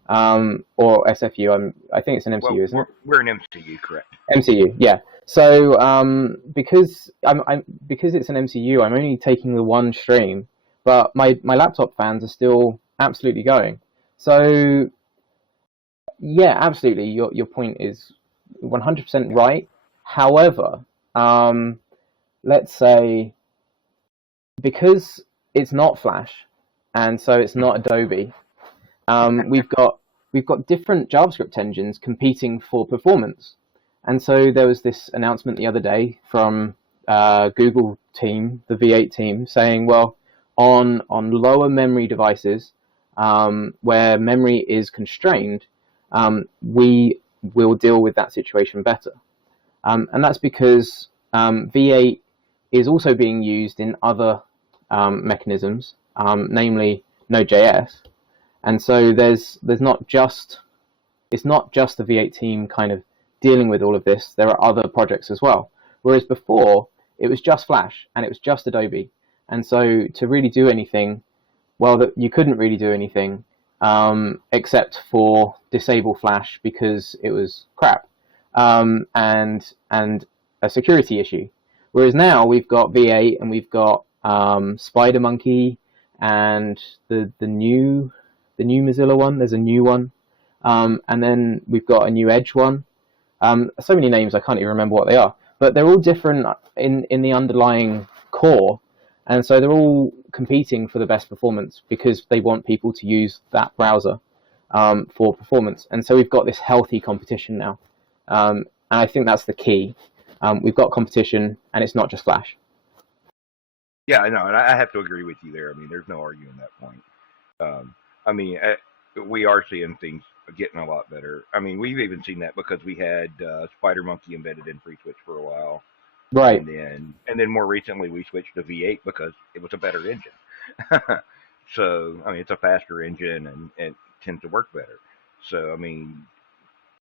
or SFU, I think it's an MCU, isn't it? We're an MCU, correct? MCU, yeah. So because it's an MCU, I'm only taking the one stream, but my laptop fans are still absolutely going. So yeah, absolutely, your point is 100% right. However, let's say because it's not Flash, and so it's not Adobe, we've got different JavaScript engines competing for performance. And so there was this announcement the other day from Google team, the V8 team, saying, well, on lower memory devices where memory is constrained, we will deal with that situation better. And that's because V8 is also being used in other mechanisms, namely Node.js. And so it's not just the V8 team kind of dealing with all of this. There are other projects as well. Whereas before, it was just Flash and it was just Adobe. And so to really do anything, well, you couldn't really do anything except for disable Flash because it was crap, and a security issue. Whereas now we've got V8 and we've got SpiderMonkey and the new Mozilla one. There's a new one, and then we've got a new Edge one. So many names I can't even remember what they are, but they're all different in the underlying core, and so they're all competing for the best performance because they want people to use that browser for performance. And so we've got this healthy competition now, and I think that's the key. We've got competition, and it's not just Flash. Yeah, I know, and I have to agree with you there. I mean, there's no arguing that point. We are seeing things getting a lot better. I mean, we've even seen that because we had SpiderMonkey embedded in FreeSwitch for a while. Right. And then more recently we switched to V8 because it was a better engine. So, I mean, it's a faster engine and it tends to work better. So, I mean,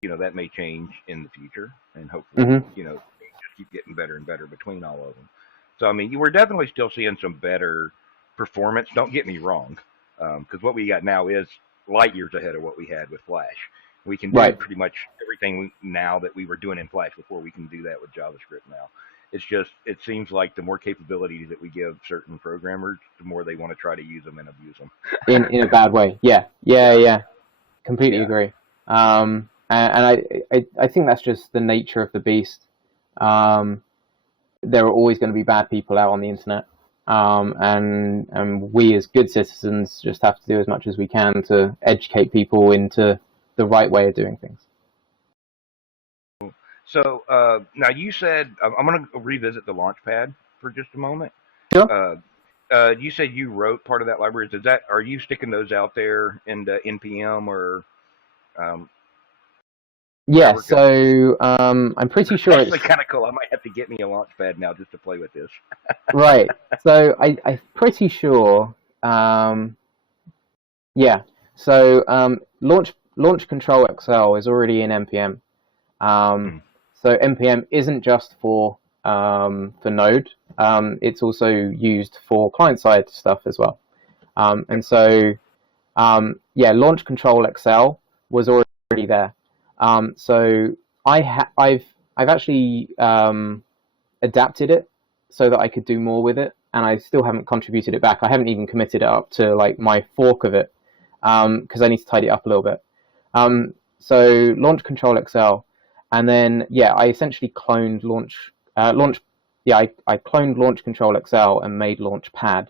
that may change in the future, and hopefully, things just keep getting better and better between all of them. So, I mean, we're definitely still seeing some better performance. Don't get me wrong, because what we got now is light years ahead of what we had with Flash. We can do pretty much everything now that we were doing in Flash before. We can do that with JavaScript now. It's just, it seems like the more capabilities that we give certain programmers, the more they want to try to use them and abuse them. in a bad way. Yeah. Completely agree. And I think that's just the nature of the beast. There are always going to be bad people out on the internet. And we as good citizens just have to do as much as we can to educate people into the right way of doing things. So now you said, I'm going to revisit the Launchpad for just a moment. Sure. You said you wrote part of that library. Are you sticking those out there in the NPM or? Yeah, so I'm pretty sure it's kind of cool. I might have to get me a Launchpad now just to play with this. Right. So I'm pretty sure. Yeah. So Launch Control XL is already in NPM. So NPM isn't just for Node. It's also used for client-side stuff as well. And so, yeah, Launch Control XL was already there. So I've actually adapted it so that I could do more with it, and I still haven't contributed it back. I haven't even committed it up to like my fork of it, because I need to tidy it up a little bit. So Launch Control XL, and then yeah, I essentially cloned I cloned Launch Control XL and made Launchpad,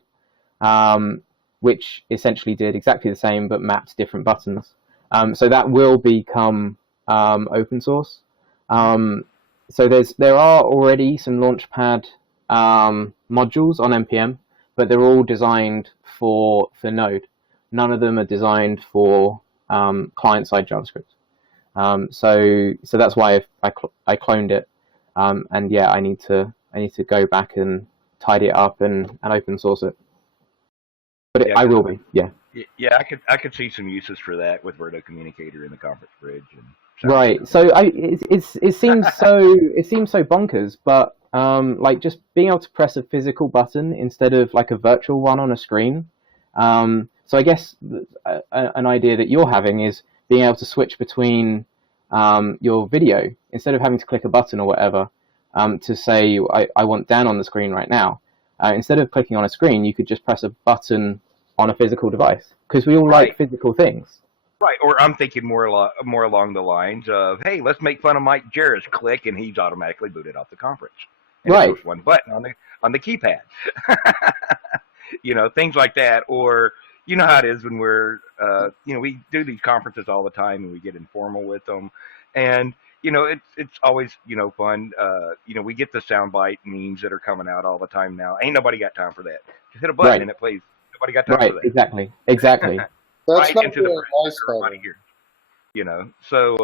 which essentially did exactly the same but mapped different buttons. So that will become open source. So there are already some Launchpad modules on NPM, but they're all designed for Node. None of them are designed for client-side JavaScript. So that's why I cloned it, and yeah, I need to go back and tidy it up and open source it. But I will be, yeah. Yeah, I could see some uses for that with Verto Communicator in the conference bridge. Right. So it seems so bonkers, but like just being able to press a physical button instead of like a virtual one on a screen. So I guess an idea that you're having is being able to switch between your video instead of having to click a button or whatever, to say I want Dan on the screen right now. Instead of clicking on a screen, you could just press a button on a physical device, because we all like physical things. Right, or I'm thinking more along the lines of, hey, let's make fun of Mike Jarris. Click, and he's automatically booted off the conference. And right. There's one button on the keypad. Things like that. Or you know how it is when we're, we do these conferences all the time, and we get informal with them, and it's always fun. We get the soundbite memes that are coming out all the time now. Ain't nobody got time for that. Just hit a button and it plays. Nobody got time for that. Exactly. That's right into the brain for everybody here. So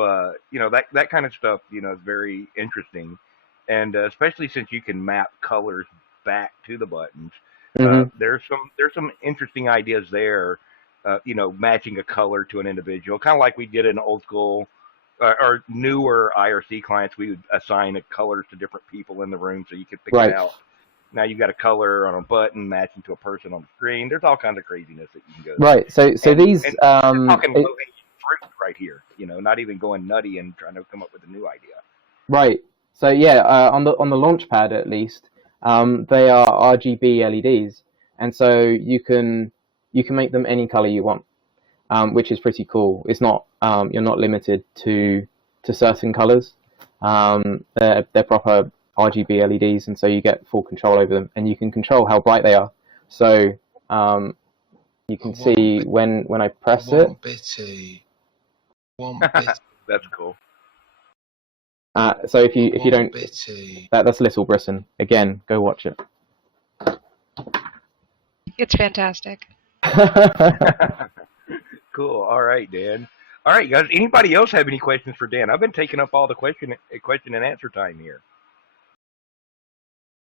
that kind of stuff is very interesting, and especially since you can map colors back to the buttons. There's some interesting ideas there. Matching a color to an individual, kind of like we did in old school or newer IRC clients. We would assign colors to different people in the room so you could pick it out. Now you've got a color on a button matching to a person on the screen. There's all kinds of craziness that you can go. Right. So these we're talking low-hanging fruit right here. Not even going nutty and trying to come up with a new idea. Right. So yeah, on the Launchpad at least, they are RGB LEDs, and so you can make them any color you want, which is pretty cool. It's not you're not limited to certain colors. They're proper RGB LEDs, and so you get full control over them, and you can control how bright they are. So you can see when I press it. That's cool. So if you don't, that's Little Britain. Again, go watch it. It's fantastic. Cool. All right, Dan. All right, guys. Anybody else have any questions for Dan? I've been taking up all the question and answer time here.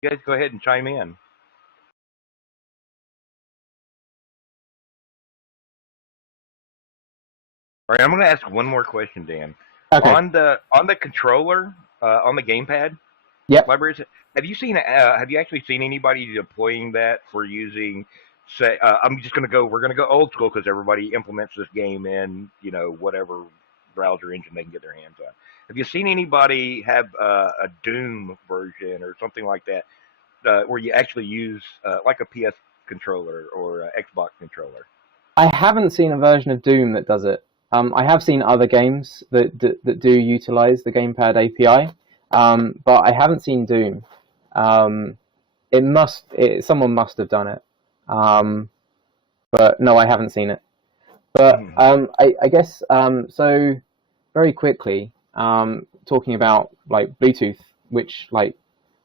You guys go ahead and chime in. All right, I'm going to ask one more question, Dan. Okay. On the controller, on the gamepad, libraries. Have you actually seen anybody deploying that for using? Say, we're gonna go old school because everybody implements this game in whatever browser engine they can get their hands on. Have you seen anybody have a Doom version or something like that, where you actually use like a PS controller or an Xbox controller? I haven't seen a version of Doom that does it. I have seen other games that do utilize the Gamepad API, but I haven't seen Doom. Someone must have done it, but no, I haven't seen it. But I guess so. Very quickly, talking about like Bluetooth, which like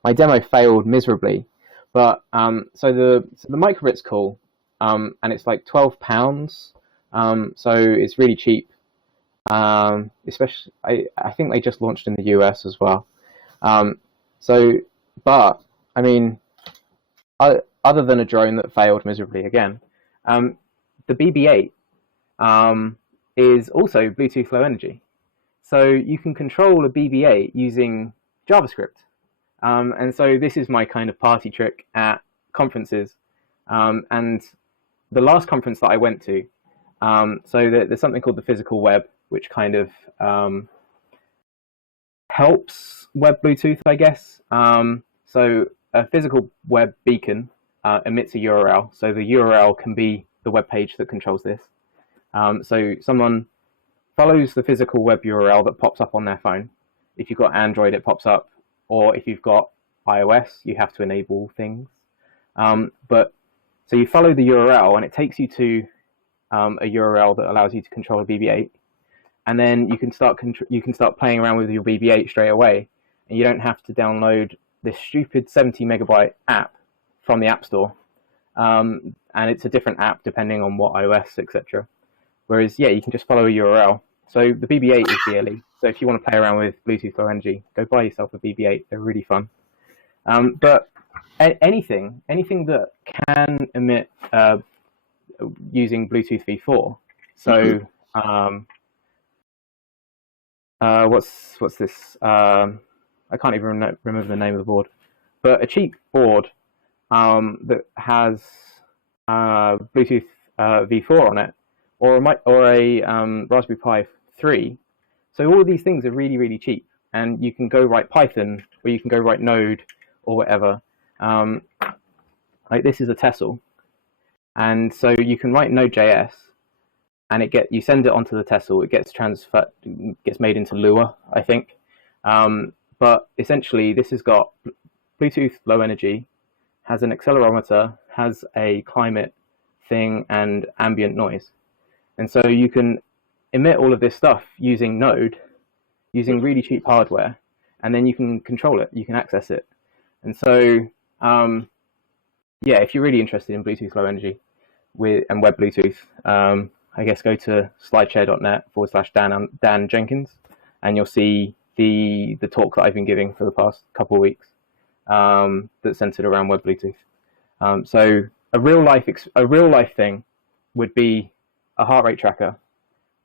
my demo failed miserably, but so the microbit's cool, and it's like £12. So it's really cheap. Especially, I think they just launched in the US as well. But I mean, other than a drone that failed miserably again, the BB-8 is also Bluetooth Low Energy. So you can control a BB-8 using JavaScript. And so this is my kind of party trick at conferences. And the last conference that I went to, so there's something called the physical web, which kind of helps web Bluetooth, I guess. So a physical web beacon emits a URL, so the URL can be the web page that controls this. So someone follows the physical web URL that pops up on their phone. If you've got Android, it pops up, or if you've got iOS, you have to enable things. But so you follow the URL, and it takes you to a URL that allows you to control a BB8, and then you can start playing around with your BB8 straight away, and you don't have to download this stupid 70 megabyte app from the App Store, and it's a different app depending on what iOS, etc. Whereas, yeah, you can just follow a URL. So the BB8 is BLE. So if you want to play around with Bluetooth Low Energy, go buy yourself a BB8. They're really fun. But anything that can emit using Bluetooth v4. So what's this? I can't even remember the name of the board. But a cheap board that has Bluetooth v4 on it, or a Raspberry Pi 3. So all of these things are really, really cheap, and you can go write Python, or you can go write Node, or whatever. Like this is a Tessel, and so you can write Node.js, and you send it onto the Tessel. It gets gets made into Lua, I think. But essentially, this has got Bluetooth Low Energy, has an accelerometer, has a climate thing, and ambient noise. And so you can emit all of this stuff using Node, using really cheap hardware, and then you can control it, you can access it. And so, yeah, if you're really interested in Bluetooth Low Energy and Web Bluetooth, I guess go to slideshare.net/Dan Jenkins, and you'll see the talk that I've been giving for the past couple of weeks that's centered around Web Bluetooth. So a real life thing would be a heart rate tracker.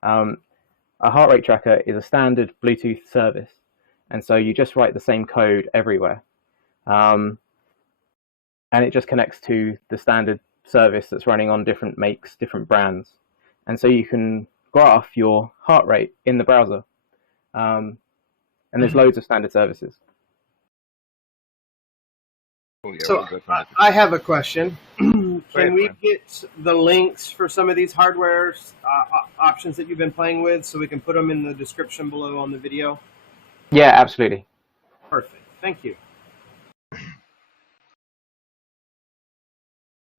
A heart rate tracker is a standard Bluetooth service, and so you just write the same code everywhere, and it just connects to the standard service that's running on different makes, different brands, and so you can graph your heart rate in the browser, and there's loads of standard services. So I have a question. Can we get the links for some of these hardware options that you've been playing with, so we can put them in the description below on the video? Yeah, absolutely. Perfect. Thank you.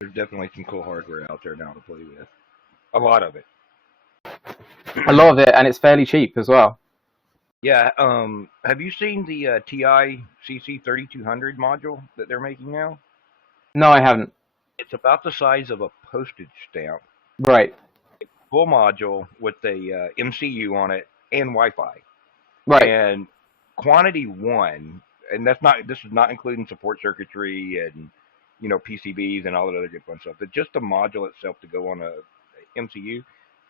There's definitely some cool hardware out there now to play with. A lot of it. A lot of it, and it's fairly cheap as well. Yeah. Have you seen the TI CC3200 module that they're making now? No, I haven't. It's about the size of a postage stamp. Right. Full module with a MCU on it and Wi-Fi. Right. And quantity 1, and this is not including support circuitry and PCBs and all that other good fun stuff. But just the module itself to go on a MCU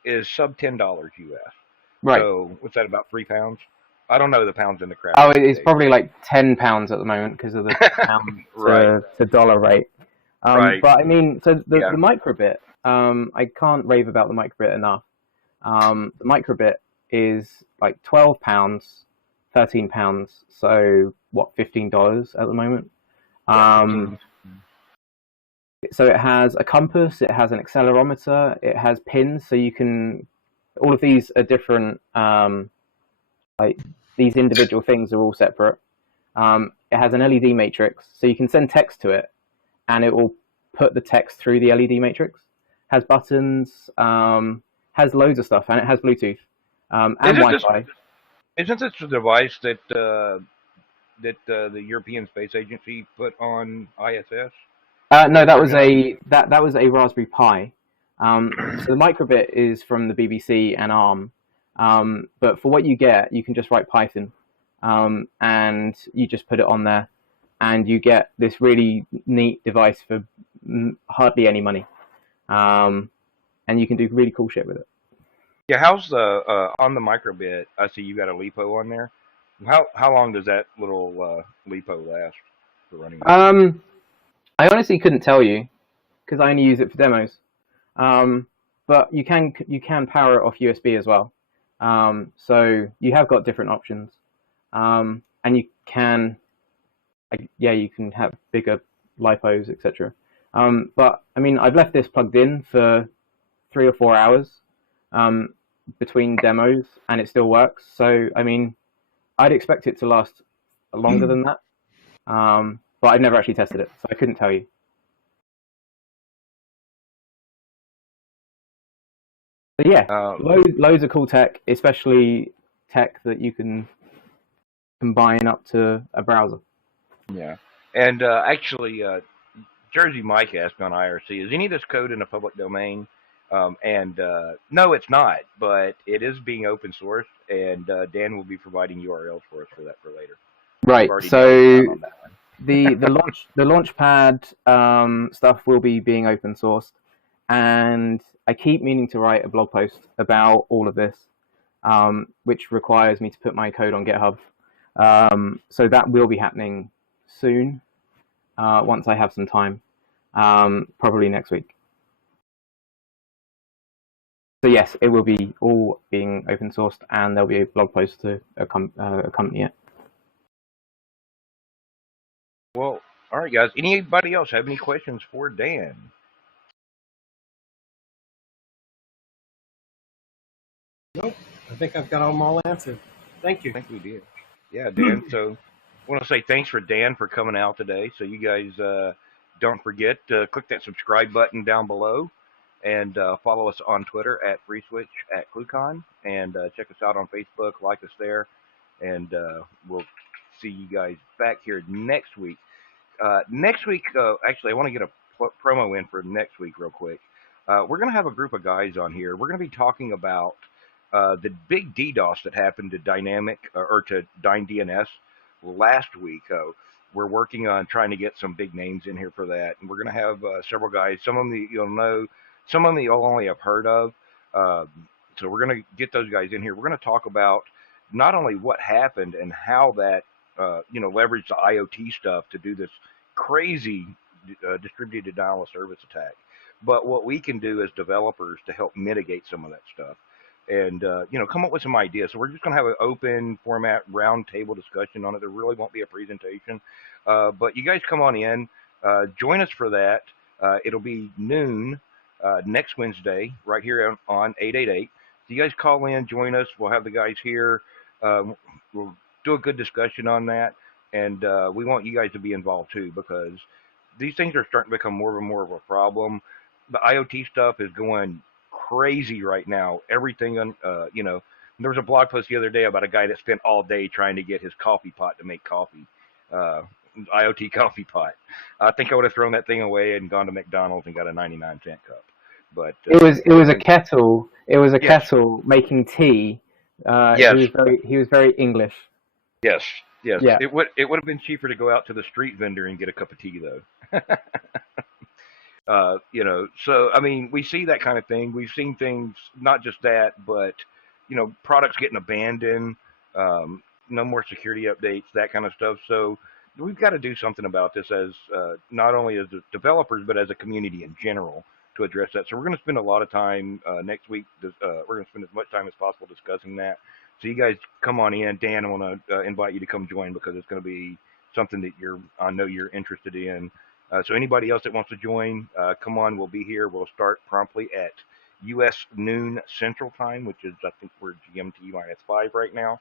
is sub $10 US. Right. So what's that, about 3 pounds? I don't know the pounds in the crowd. Oh, it's probably like £10 at the moment because of the pound to dollar rate. Right. But I mean, so the microbit, I can't rave about the microbit enough. The microbit is like £12, £13. So what, $15 at the moment? So it has a compass, it has an accelerometer, it has pins, so you can. All of these are different. Like these individual things are all separate. It has an LED matrix, so you can send text to it, and it will put the text through the LED matrix. Has buttons, has loads of stuff, and it has Bluetooth and Wi-Fi. Isn't this the device that the European Space Agency put on ISS? No, that was a Raspberry Pi. So the microbit is from the BBC and ARM. But for what you get, you can just write Python, and you just put it on there, and you get this really neat device for hardly any money, and you can do really cool shit with it. Yeah, how's the on the microbit? I see you got a LiPo on there. How long does that little LiPo last for running? I honestly couldn't tell you because I only use it for demos. But you can power it off USB as well. So you have got different options, and you can have bigger lipos, etc. But I mean, I've left this plugged in for 3 or 4 hours between demos, and it still works. So I mean, I'd expect it to last longer than that, but I've never actually tested it, so I couldn't tell you. But yeah, loads of cool tech, especially tech that you can combine up to a browser. Yeah, and actually, Jersey Mike asked on IRC, is any of this code in the public domain? No, it's not, but it is being open sourced, and Dan will be providing URLs for us for that for later. Right. So the Launchpad stuff will be being open sourced, and I keep meaning to write a blog post about all of this, which requires me to put my code on GitHub. So that will be happening soon, once I have some time, probably next week. So yes, it will be all being open sourced, and there'll be a blog post to accompany it. Well, all right, guys. Anybody else have any questions for Dan? Nope. I think I've got them all answered. Thank you. I think we did. Yeah, Dan. So I want to say thanks for Dan for coming out today. So you guys don't forget to click that subscribe button down below, and follow us on Twitter at FreeSwitch at ClueCon, and check us out on Facebook, like us there, and we'll see you guys back here next week. Actually, I want to get a promo in for next week real quick. We're going to have a group of guys on here. We're going to be talking about the big DDoS that happened to to DynDNS last week. We're working on trying to get some big names in here for that, and we're going to have several guys. Some of them you'll know, some of them you'll only have heard of. So we're going to get those guys in here. We're going to talk about not only what happened and how that leveraged the IoT stuff to do this crazy distributed denial of service attack, but what we can do as developers to help mitigate some of that stuff, and come up with some ideas. So we're just going to have an open format round table discussion on it. There really won't be a presentation, but you guys come on in, join us for that. It'll be noon next Wednesday right here on 888. So you guys call in, join us. We'll have the guys here. We'll do a good discussion on that, and we want you guys to be involved too, because these things are starting to become more and more of a problem. The IoT stuff is going crazy right now. Everything, there was a blog post the other day about a guy that spent all day trying to get his coffee pot to make coffee, IoT coffee pot. I think I would have thrown that thing away and gone to McDonald's and got a 99-cent cup. But it was a kettle. It was a kettle making tea. Yes. He was very English. Yes. Yeah. It would have been cheaper to go out to the street vendor and get a cup of tea though. So I mean, we see that kind of thing. We've seen things, not just that, but products getting abandoned, no more security updates, that kind of stuff. So we've got to do something about this as not only as developers, but as a community in general to address that. So we're going to spend a lot of time next week. We're going to spend as much time as possible discussing that. So you guys come on in. Dan, I want to invite you to come join, because it's going to be something that I know you're interested in. So anybody else that wants to join, come on. We'll be here. We'll start promptly at U.S. noon Central Time, which is, I think, we're GMT-5 right now.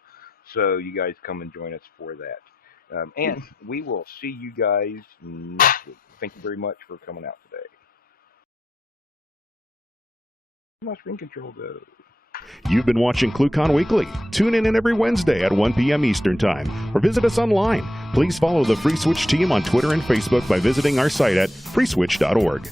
So you guys come and join us for that. And we will see you guys next week. Thank you very much for coming out today. Where'd my screen control go? You've been watching ClueCon Weekly. Tune in every Wednesday at 1 p.m. Eastern Time, or visit us online. Please follow the FreeSwitch team on Twitter and Facebook by visiting our site at freeswitch.org.